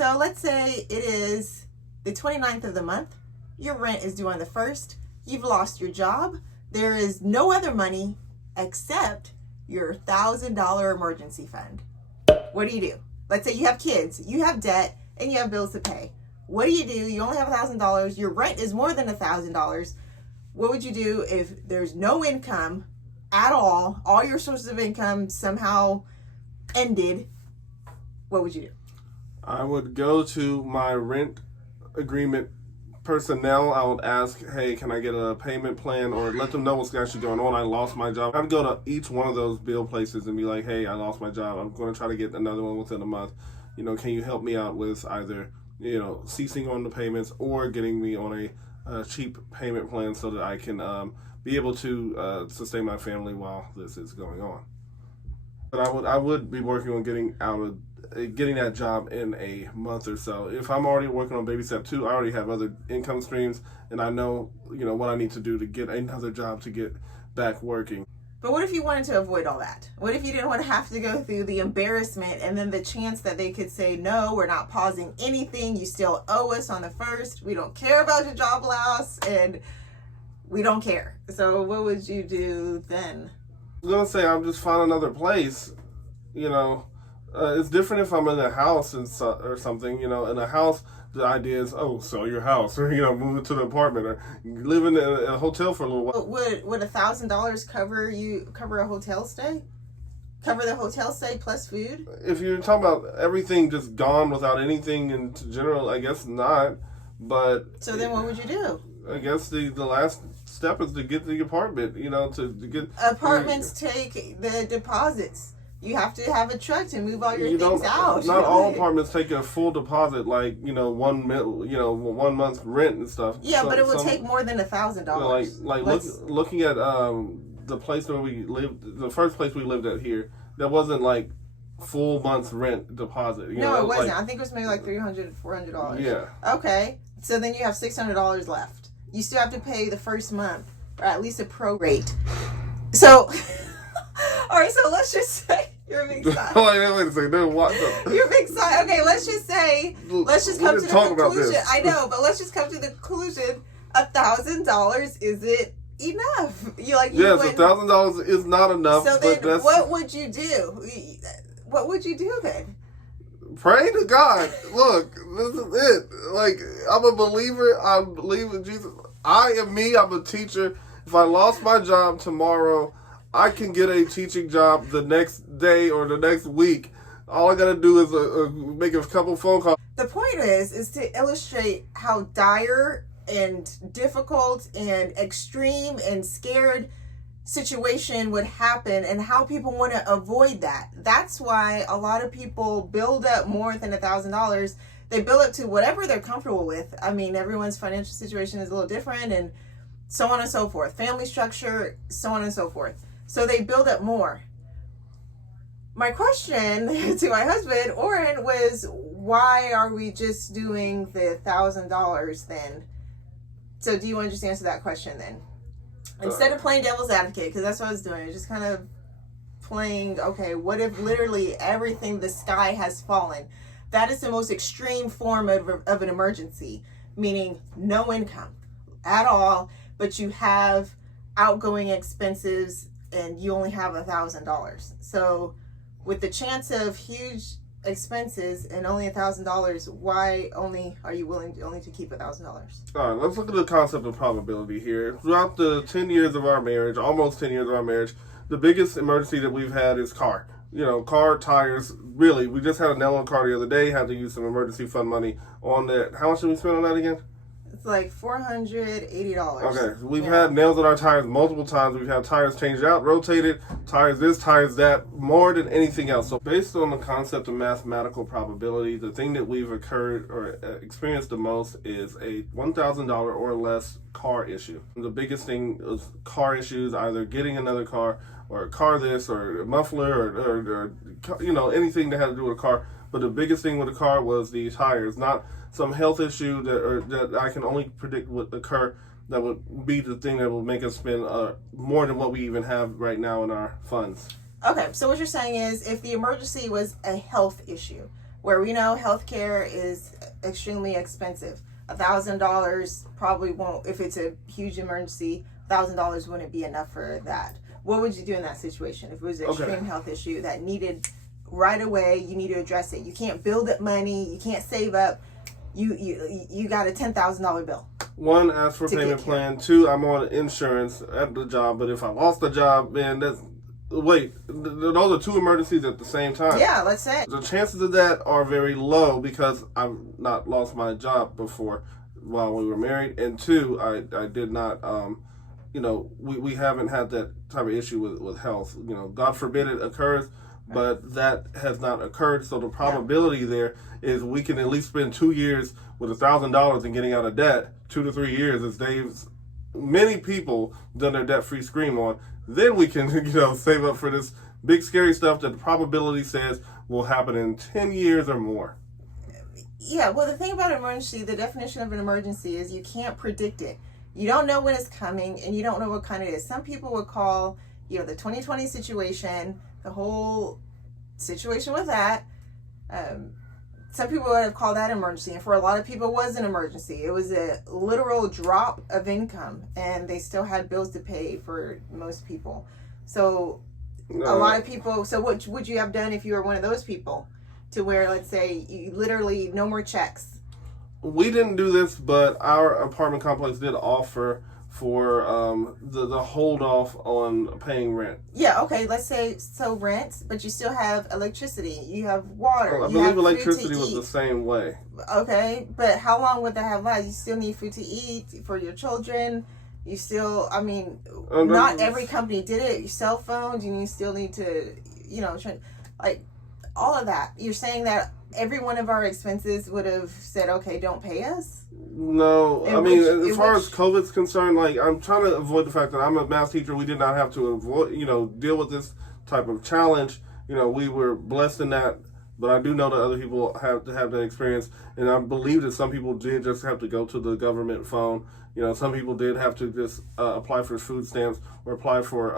So let's say it is the 29th of the month. Your rent is due on the 1st. You've lost your job. There is no other money except your $1,000 emergency fund. What do? Let's say you have kids, you have debt, and you have bills to pay. What do? You only have $1,000. Your rent is more than $1,000. What would you do if there's no income at all? All your sources of income somehow ended. What would you do? I would go to my rent agreement personnel. I would ask, hey, can I get a payment plan, or let them know what's actually going on. I lost my job. I'd go to each one of those bill places and be like, hey, I lost my job. I'm going to try to get another one within a month. Can you help me out with either, ceasing on the payments or getting me on a cheap payment plan so that I can be able to sustain my family while this is going on. But I would be working on getting that job in a month or so. If I'm already working on baby step 2, I already have other income streams, and I know what I need to do to get another job to get back working. But what if you wanted to avoid all that? What if you didn't want to have to go through the embarrassment and then the chance that they could say, no, we're not pausing anything. You still owe us on the 1st. We don't care about your job loss, and we don't care. So what would you do then? I was going to say, I'll just find another place. It's different if I'm in a house or something. In a house, the idea is, sell your house, or move into the apartment, or live in a hotel for a little while. Would $1,000 cover a hotel stay? Cover the hotel stay plus food? If you're talking about everything just gone without anything in general, I guess not. But so then, what would you do? I guess the last step is to get the apartment. To get apartments take the deposits. You have to have a truck to move all your things out. Not all apartments take a full deposit, like 1 month's rent and stuff. Yeah, but it would take more than $1,000. Looking at the place where we lived, the first place we lived at here, that wasn't like full month's rent deposit. No, it wasn't. I think it was maybe like $300, $400. Yeah. Okay, so then you have $600 left. You still have to pay the first month, or at least a prorate. So. All right, so let's just say you're a big side. Wait a second. You're a big side. Okay, let's just come to the conclusion. I know, but let's just come to the conclusion. $1,000 isn't enough. Yes, $1,000 is not enough. So then, what would you do? What would you do then? Pray to God. Look, this is it. Like, I'm a believer. I believe in Jesus. I am me. I'm a teacher. If I lost my job tomorrow, I can get a teaching job the next day or the next week. All I gotta do is make a couple phone calls. The point is to illustrate how dire and difficult and extreme and scared situation would happen, and how people want to avoid that. That's why a lot of people build up more than $1,000. They build up to whatever they're comfortable with. I mean, everyone's financial situation is a little different, and so on and so forth. Family structure, so on and so forth. So they build up more. My question to my husband, Oren, was, why are we just doing the $1,000 then? So do you want to just answer that question then? Instead of playing devil's advocate, because that's what I was doing. I was just kind of playing, okay, what if literally everything, the sky has fallen? That is the most extreme form of an emergency, meaning no income at all, but you have outgoing expenses and you only have $1,000. So with the chance of huge expenses and only $1,000, why are you willing to keep $1,000? All right, let's look at the concept of probability here. Throughout the 10 years of our marriage, almost 10 years of our marriage, the biggest emergency that we've had is car. Car, tires, really. We just had a nail on car the other day, had to use some emergency fund money on that. How much did we spend on that again? It's like $480. Okay, we've had nails on our tires multiple times. We've had tires changed out, rotated, tires this, tires that, more than anything else. So based on the concept of mathematical probability, the thing that we've experienced the most is a $1,000 or less car issue. The biggest thing is car issues, either getting another car, or a car this, or a muffler, or anything that had to do with a car. But the biggest thing with the car was the tires, not some health issue that I can only predict would occur. That would be the thing that will make us spend more than what we even have right now in our funds. Okay, so what you're saying is, if the emergency was a health issue, where we know healthcare is extremely expensive. $1,000 probably won't, if it's a huge emergency, $1,000 wouldn't be enough for that. What would you do in that situation if it was an extreme health issue that needed right away? You need to address it. You can't build up money. You can't save up. You got a $10,000 bill. One, ask for payment plan. Two, I'm on insurance at the job, but if I lost the job, man, those are two emergencies at the same time. Yeah, let's say. The chances of that are very low because I've not lost my job before while we were married. And two, I did not, we haven't had that type of issue with health. God forbid it occurs, but that has not occurred. So the probability there is we can at least spend 2 years with $1,000 and getting out of debt. 2 to 3 years, as Dave's many people done their debt-free scream on. Then we can, save up for this big scary stuff that the probability says will happen in 10 years or more. Yeah, well, the thing about emergency, the definition of an emergency is you can't predict it. You don't know when it's coming, and you don't know what kind it is. Some people would call, the 2020 situation, the whole situation with that, some people would have called that emergency, and for a lot of people it was an emergency. It was a literal drop of income, and they still had bills to pay for most people. So a lot of people, so what would you have done if you were one of those people, to where, let's say, you literally no more checks? We didn't do this, but our apartment complex did offer for the hold off on paying rent. Yeah, okay, let's say, so rent, but you still have electricity, you have water. Well, I believe electricity was the same way. Okay, but how long would that have lasted? You still need food to eat for your children. You still, not every company did it. Your cell phones, you still need to, all of that. You're saying that every one of our expenses would have said, okay, don't pay us? No, as far as COVID's concerned, I'm trying to avoid the fact that I'm a math teacher. We did not have to avoid, deal with this type of challenge. We were blessed in that, but I do know that other people have to have that experience, and I believe that some people did just have to go to the government phone. Some people did have to just apply for food stamps or apply for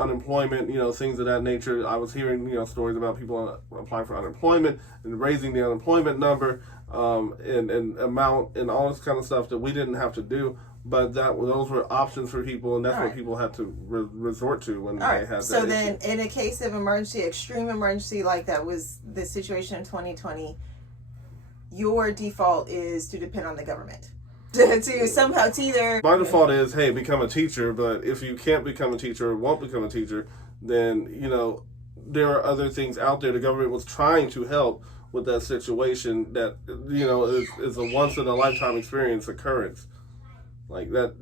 unemployment, things of that nature. I was hearing, stories about people applying for unemployment and raising the unemployment number, and amount and all this kind of stuff that we didn't have to do. But those were options for people, and that's what people had to resort to when they had that So then, issue. in a case of emergency, extreme emergency like that was the situation in 2020, your default is to depend on the government. to either... My default is, hey, become a teacher, but if you can't become a teacher or won't become a teacher, then, there are other things out there. The government was trying to help with that situation that, is a once-in-a-lifetime experience occurrence. Like, that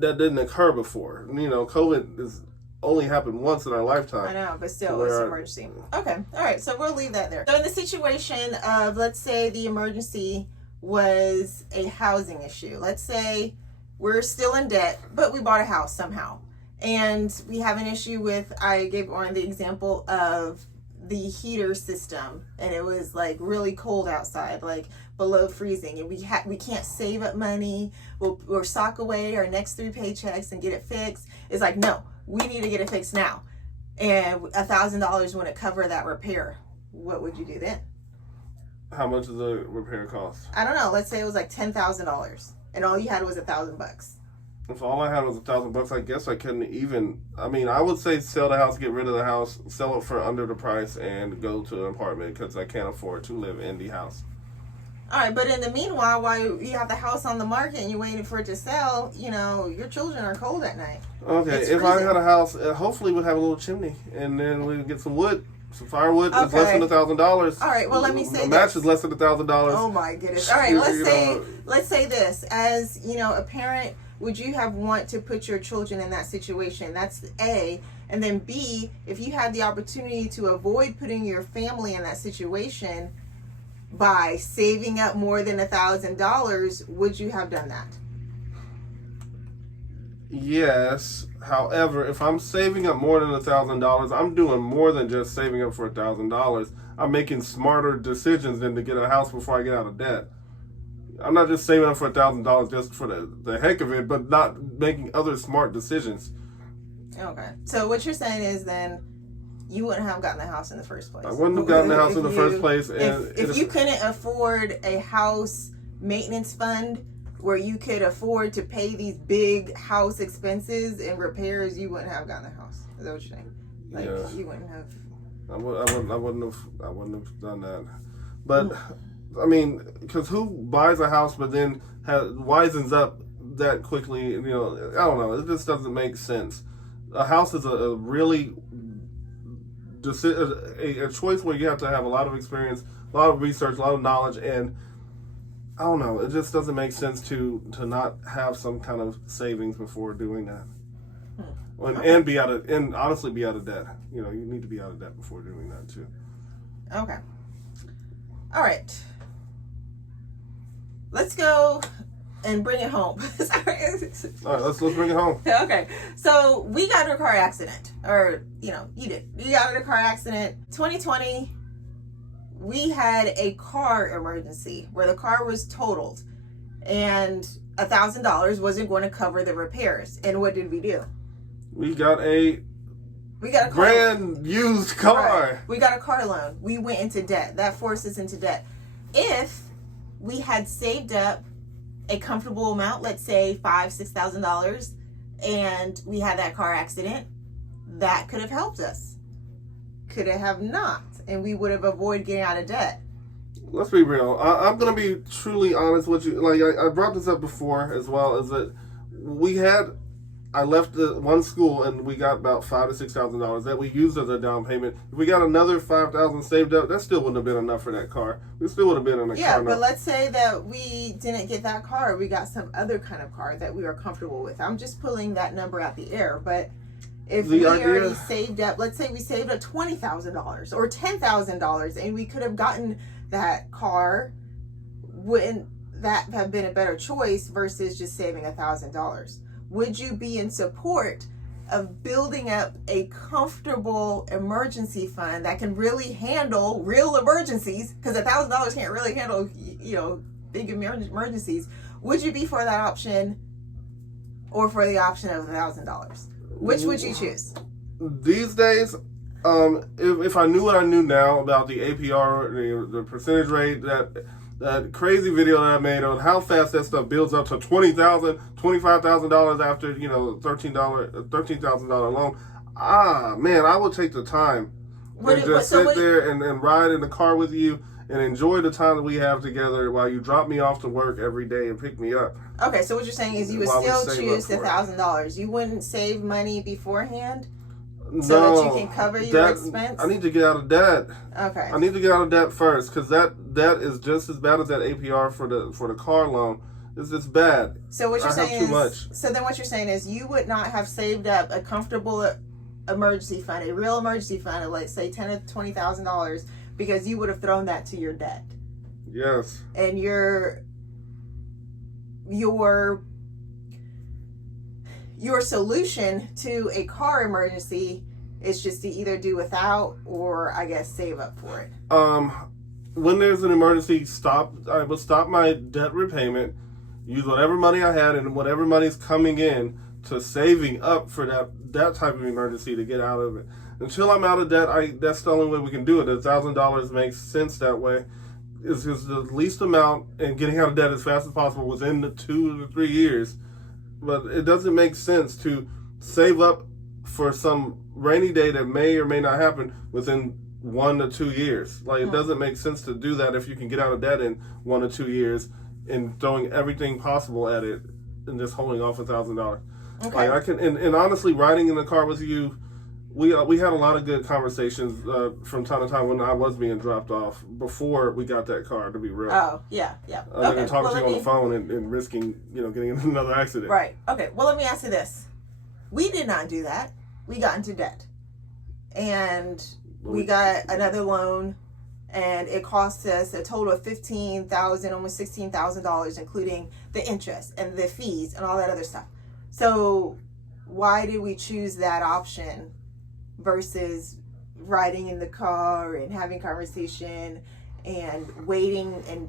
didn't occur before. COVID has only happened once in our lifetime. I know, but still, it's an emergency. Okay, all right, so we'll leave that there. So in the situation of, let's say the emergency was a housing issue. Let's say we're still in debt, but we bought a house somehow. And we have an issue with, I gave Oren the example of the heater system, and it was really cold outside, below freezing, and we can't save up money. We'll sock away our next 3 paychecks and get it fixed. It's no, we need to get it fixed now, and $1,000 wouldn't cover that repair. What would you do then? How much does the repair cost? I don't know. Let's say it was $10,000, and all you had was $1,000. If all I had was $1,000, I guess I couldn't even. I would say sell the house, get rid of the house, sell it for under the price, and go to an apartment because I can't afford to live in the house. All right, but in the meanwhile, while you have the house on the market and you're waiting for it to sell, your children are cold at night. Okay, if I had a house, hopefully we'd have a little chimney, and then we'd get some wood. Some firewood is less than $1,000. All right, well, let me say a match is less than $1,000. Oh my goodness! All right, let's say this. As a parent, would you want to put your children in that situation? That's A. And then B, if you had the opportunity to avoid putting your family in that situation by saving up more than $1,000, would you have done that? Yes. However, if I'm saving up more than $1,000, I'm doing more than just saving up for $1,000. I'm making smarter decisions than to get a house before I get out of debt. I'm not just saving up for $1,000 just for the heck of it, but not making other smart decisions. Okay. So what you're saying is then, you wouldn't have gotten the house in the first place. I wouldn't have gotten the house in the first place. And if you couldn't afford a house maintenance fund where you could afford to pay these big house expenses and repairs, you wouldn't have gotten the house. Is that what you're saying? Like, yeah. You wouldn't have. I wouldn't have done that. But I mean, because who buys a house but then wisens up that quickly? You know, I don't know. It just doesn't make sense. A house is a really a choice where you have to have a lot of experience, a lot of research, a lot of knowledge, and I don't know. It just doesn't make sense to not have some kind of savings before doing that. And honestly be out of debt. You know, you need to be out of debt before doing that too. Okay. All right. Let's go and bring it home. Sorry. All right, let's bring it home. Okay. So we got in a car accident, or you did. You got in a car accident. 2020. We had a car emergency where the car was totaled, and $1,000 wasn't going to cover the repairs. And what did we do? We got a brand used car. Right. We got a car loan. We went into debt. That forced us into debt. If we had saved up a comfortable amount, let's say $5,000-$6,000, and we had that car accident, that could have helped us. Could it have not? And we would have avoided getting out of debt. Let's be real. I'm going to be truly honest with you. Like, I brought this up before as well, is that I left the one school and we got about $5,000 to $6,000 that we used as a down payment. If we got another $5,000 saved up, that still wouldn't have been enough for that car. We still would have been in a car. Yeah, but let's say that we didn't get that car. We got some other kind of car that we were comfortable with. I'm just pulling that number out the air, but if we already saved up, let's say we saved up $20,000 or $10,000 and we could have gotten that car, wouldn't that have been a better choice versus just saving $1,000? Would you be in support of building up a comfortable emergency fund that can really handle real emergencies? Because $1,000 can't really handle, big emergencies. Would you be for that option or for the option of $1,000? Which would you choose? These days, if I knew what I knew now about the APR, the percentage rate, that crazy video that I made on how fast that stuff builds up to $20,000, $25,000 after $13,000 loan. Man, I would take the time and just sit there and ride in the car with you and enjoy the time that we have together while you drop me off to work every day and pick me up. Okay, so what you're saying is you would still choose the $1,000. You wouldn't save money beforehand so that you can cover your expense? I need to get out of debt. Okay. I need to get out of debt first because that debt is just as bad as that APR for the car loan. It's bad. So what you're saying is too much. So then what you're saying is you would not have saved up a comfortable emergency fund, a real emergency fund of, let's say, $10,000 to $20,000, because you would have thrown that to your debt. Yes. And your solution to a car emergency is just to either do without or, I guess, save up for it. When there's an emergency, I would stop my debt repayment, use whatever money I had and whatever money's coming in to saving up for that type of emergency to get out of it. Until I'm out of debt, that's the only way we can do it. $1,000 makes sense that way. It's the least amount, and getting out of debt as fast as possible within the 2 to 3 years. But it doesn't make sense to save up for some rainy day that may or may not happen within 1 to 2 years. Like, it doesn't make sense to do that if you can get out of debt in 1 to 2 years and throwing everything possible at it and just holding off $1,000. Okay. Like, I can, and honestly, riding in the car with you, we had a lot of good conversations from time to time when I was being dropped off before we got that car, to be real. Oh, yeah. Okay. And talking to you on the phone and risking, getting in another accident. Right. Okay. Well, let me ask you this. We did not do that. We got into debt. And we got another loan, and it cost us a total of $15,000, almost $16,000, including the interest and the fees and all that other stuff. So why did we choose that option versus riding in the car and having conversation and waiting and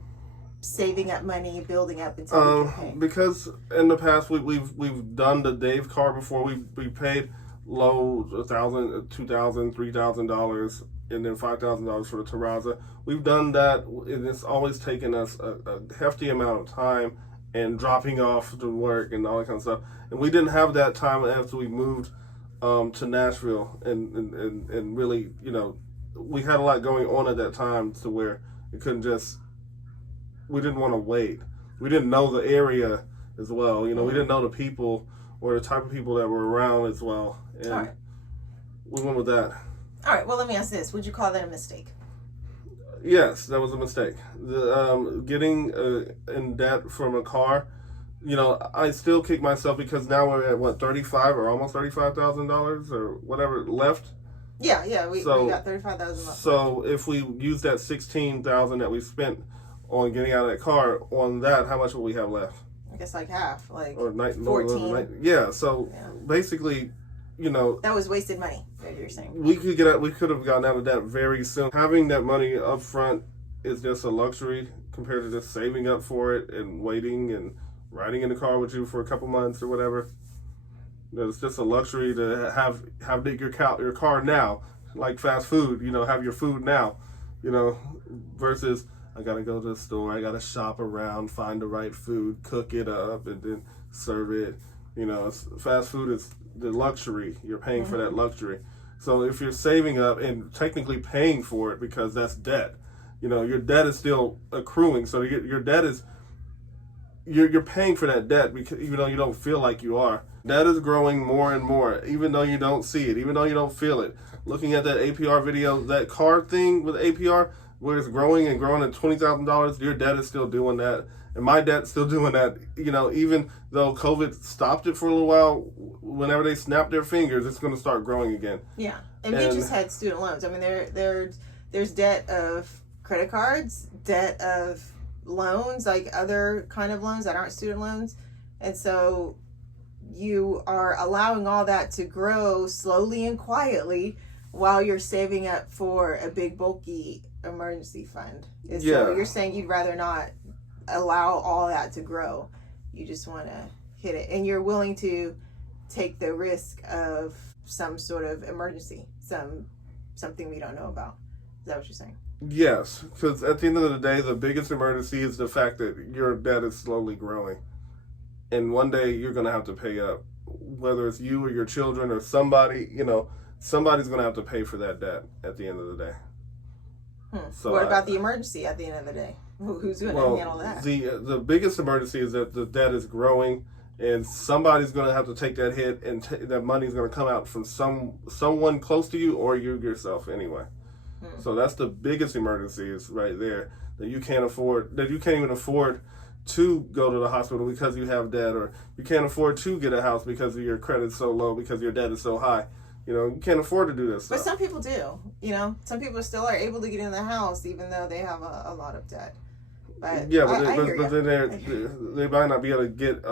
saving up money, building up until we can pay? Because in the past we've done the Dave car before. We paid low $1,000, $2,000, $3,000, and then $5,000 for the terrazza. We've done that, and it's always taken us a hefty amount of time and dropping off to work and all that kind of stuff. And we didn't have that time after we moved to Nashville, and really, we had a lot going on at that time to where we didn't want to wait. We didn't know the area as well. We didn't know the people or the type of people that were around as well. And all right. We went with that. All right, well, let me ask this. Would you call that a mistake? Yes, that was a mistake. Getting in debt from a car, I still kick myself because now we're at what, $35 or almost $35,000 or whatever left. Yeah, we got $35,000 left. So if we use that $16,000 that we spent on getting out of that car, on that, how much will we have left? I guess like half, like or 14. Yeah. So basically, that was wasted money. You're saying we could have gotten out of that very soon. Having that money up front is just a luxury compared to just saving up for it and waiting and riding in the car with you for a couple months or whatever. It's just a luxury to have your car now, like fast food. Have your food now. Versus I gotta go to the store, I gotta shop around, find the right food, cook it up, and then serve it. Fast food is the luxury. You're paying for that luxury. So if you're saving up and technically paying for it because that's debt, your debt is still accruing. So your debt is, you're paying for that debt because even though you don't feel like you are. Debt is growing more and more, even though you don't see it, even though you don't feel it. Looking at that APR video, that car thing with APR, where it's growing and growing at $20,000, your debt is still doing that. And my debt's still doing that, even though COVID stopped it for a little while, whenever they snap their fingers, it's going to start growing again. Yeah. And we just had student loans. I mean, there's debt of credit cards, debt of loans, like other kind of loans that aren't student loans. And so you are allowing all that to grow slowly and quietly while you're saving up for a big, bulky emergency fund. So you're saying you'd rather not allow all that to grow. You just want to hit it, and you're willing to take the risk of some sort of emergency, something we don't know about. Is that what you're saying? Yes, because at the end of the day, the biggest emergency is the fact that your debt is slowly growing, and one day you're going to have to pay up, whether it's you or your children or somebody. Somebody's going to have to pay for that debt at the end of the day. So what about the emergency at the end of the day? Who's going to handle that? The biggest emergency is that the debt is growing, and somebody's going to have to take that hit, and that money's going to come out from someone close to you or you yourself anyway. So that's the biggest emergency is right there, that you can't even afford to go to the hospital because you have debt, or you can't afford to get a house because your credit's so low because your debt is so high. You can't afford to do this stuff. But some people do. Some people still are able to get in the house even though they have a lot of debt. But yeah, but then they might not be able to get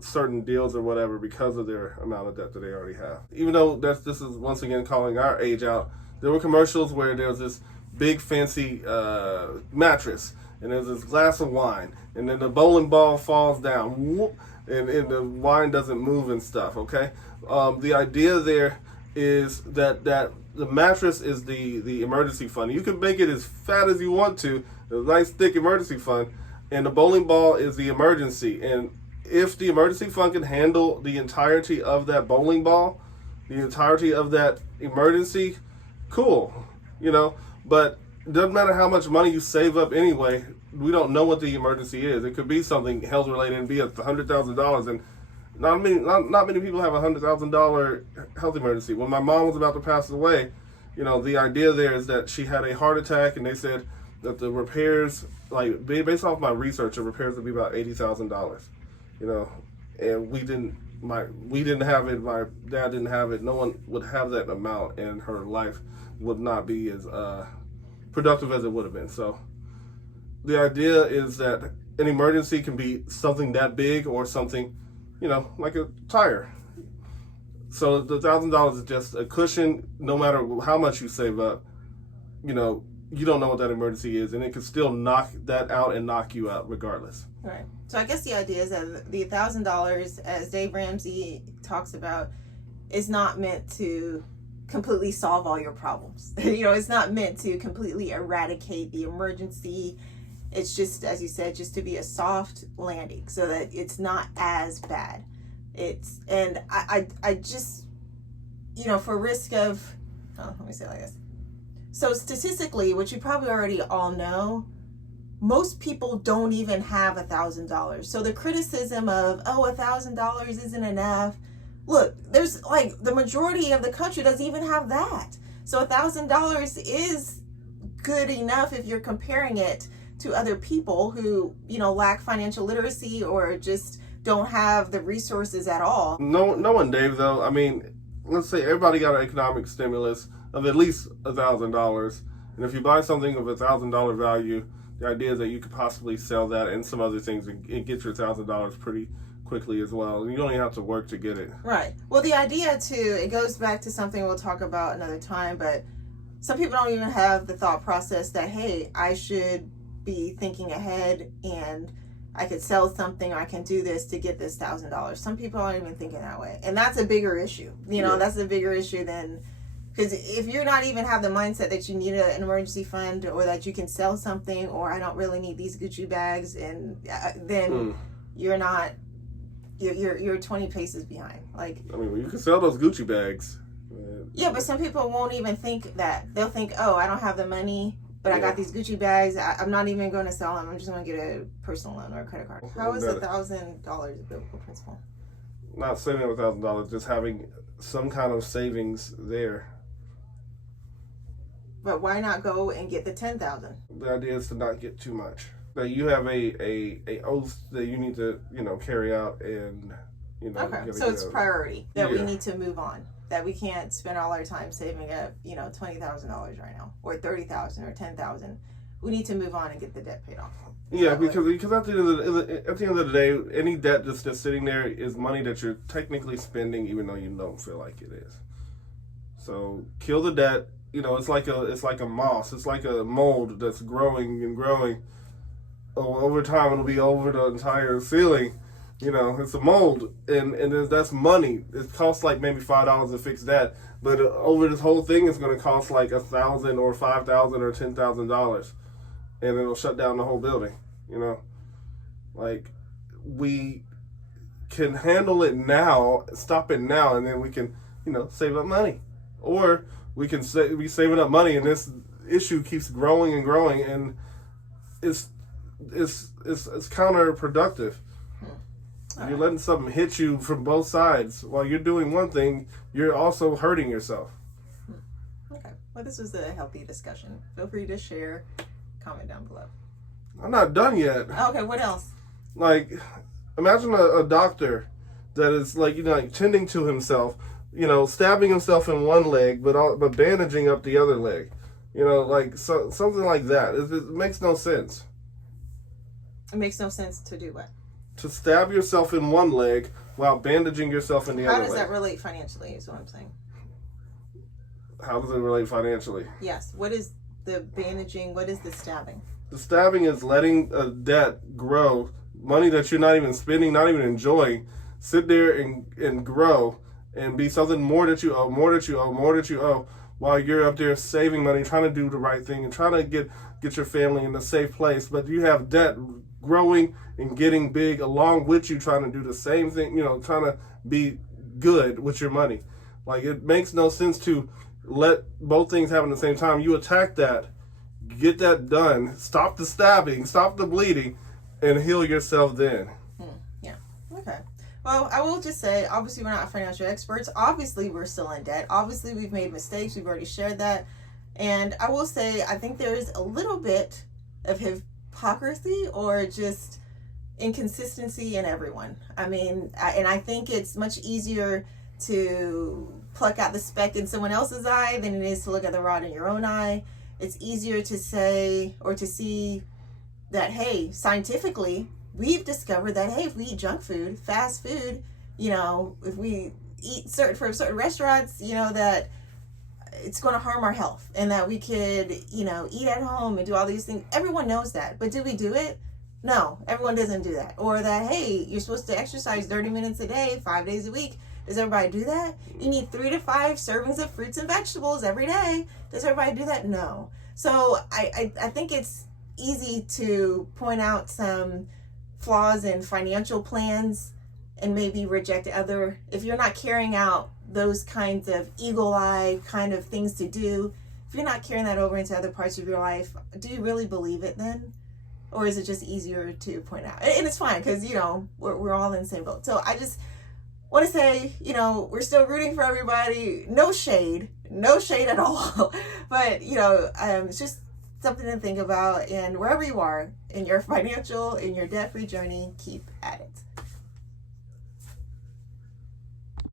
certain deals or whatever because of their amount of debt that they already have. Even though this is once again calling our age out, there were commercials where there was this big fancy mattress, and there's this glass of wine, and then the bowling ball falls down, whoop, and the wine doesn't move and stuff. Okay, the idea there is that the mattress is the emergency fund. You can make it as fat as you want to, a nice thick emergency fund, and the bowling ball is the emergency. And if the emergency fund can handle the entirety of that bowling ball, the entirety of that emergency, cool, but it doesn't matter how much money you save up anyway. We don't know what the emergency is. It could be something health related and be $100,000, and not many people have $100,000 health emergency. When my mom was about to pass away, the idea there is that she had a heart attack, and they said that the repairs, like based off my research, the repairs would be about $80,000. And we didn't have it. My dad didn't have it. No one would have that amount, and her life would not be as productive as it would have been. So the idea is that an emergency can be something that big or something, like a tire. So the $1,000 is just a cushion. No matter how much you save up, you don't know what that emergency is, and it can still knock that out and knock you out regardless. Right. So I guess the idea is that the $1,000, as Dave Ramsey talks about, is not meant to completely solve all your problems. It's not meant to completely eradicate the emergency. It's just, as you said, just to be a soft landing so that it's not as bad. And I just, for risk of, let me say it like this. So statistically, which you probably already all know, most people don't even have $1,000. So the criticism of, $1,000 isn't enough. Look, there's like the majority of the country doesn't even have that. So $1,000 is good enough if you're comparing it to other people who, lack financial literacy or just don't have the resources at all. No one, Dave, though. I mean, let's say everybody got an economic stimulus of at least $1,000. And if you buy something of $1,000 value, the idea is that you could possibly sell that and some other things and get your $1,000 pretty quickly as well. And you don't even have to work to get it. Right. Well, the idea too, it goes back to something we'll talk about another time, but some people don't even have the thought process that, hey, I should be thinking ahead and I could sell something or I can do this to get this $1,000. Some people aren't even thinking that way. And that's a bigger issue. That's a bigger issue than, because if you're not even have the mindset that you need an emergency fund or that you can sell something or I don't really need these Gucci bags, and then you're not, you're 20 paces behind. Like, I mean, you can sell those Gucci bags. Yeah, but some people won't even think that. They'll think, I don't have the money, but I got these Gucci bags. I'm not even going to sell them. I'm just going to get a personal loan or a credit card. How is $1,000 a biblical principle? Not saving up $1,000, just having some kind of savings there. But why not go and get the $10,000? The idea is to not get too much. That you have a oath that you need to carry out, and Okay, so it's priority that we need to move on. That we can't spend all our time saving up $20,000 right now, or $30,000 or $10,000. We need to move on and get the debt paid off. Yeah, because at the end of the day, any debt that's sitting there is money that you're technically spending, even though you don't feel like it is. So kill the debt. It's like a moss. It's like a mold that's growing and growing. Over time, it'll be over the entire ceiling. It's a mold, and that's money. It costs like maybe $5 to fix that, but over this whole thing, it's going to cost like $1,000 or $5,000 or $10,000, and it'll shut down the whole building. Like, we can handle it now, stop it now, and then we can save up money, or we can be saving up money, and this issue keeps growing and growing, and it's counterproductive. You're letting something hit you from both sides. While you're doing one thing, you're also hurting yourself. Okay. Well, this was a healthy discussion. Feel free to share, comment down below. I'm not done yet. Okay, what else? Like, imagine a doctor that is like tending to himself, stabbing himself in one leg, but bandaging up the other leg. Something like that. It makes no sense. It makes no sense to do what? To stab yourself in one leg while bandaging yourself in the other leg. How does that relate financially is what I'm saying. How does it relate financially? Yes. What is the bandaging? What is the stabbing? The stabbing is letting a debt grow, money that you're not even spending, not even enjoying, sit there and grow and be something more that you owe, more that you owe, more that you owe, while you're up there saving money, trying to do the right thing and trying to get your family in a safe place. But you have debt growing and getting big along with you trying to do the same thing, trying to be good with your money. Like, it makes no sense to let both things happen at the same time. You attack that, get that done, stop the stabbing, stop the bleeding, and heal yourself then. Yeah. Okay. Well, I will just say, obviously we're not financial experts. Obviously we're still in debt. Obviously we've made mistakes. We've already shared that. And I will say, I think there is a little bit of hypocrisy or just inconsistency in everyone. I mean, and I think it's much easier to pluck out the speck in someone else's eye than it is to look at the rod in your own eye. It's easier to say or to see that, hey, scientifically, we've discovered that, hey, if we eat junk food, fast food, if we eat from certain restaurants, that it's going to harm our health, and that we could, eat at home and do all these things. Everyone knows that, but do we do it? No, everyone doesn't do that. Or that, hey, you're supposed to exercise 30 minutes a day, 5 days a week. Does everybody do that? You need 3 to 5 servings of fruits and vegetables every day. Does everybody do that? No. So I think it's easy to point out some flaws in financial plans and maybe reject other, if you're not carrying out those kinds of eagle eye kind of things to do, if you're not carrying that over into other parts of your life, do you really believe it then? Or is it just easier to point out? And it's fine, because, we're all in the same boat. So I just want to say, we're still rooting for everybody. No shade at all. But, it's just something to think about. And wherever you are in your financial, in your debt-free journey, keep at it.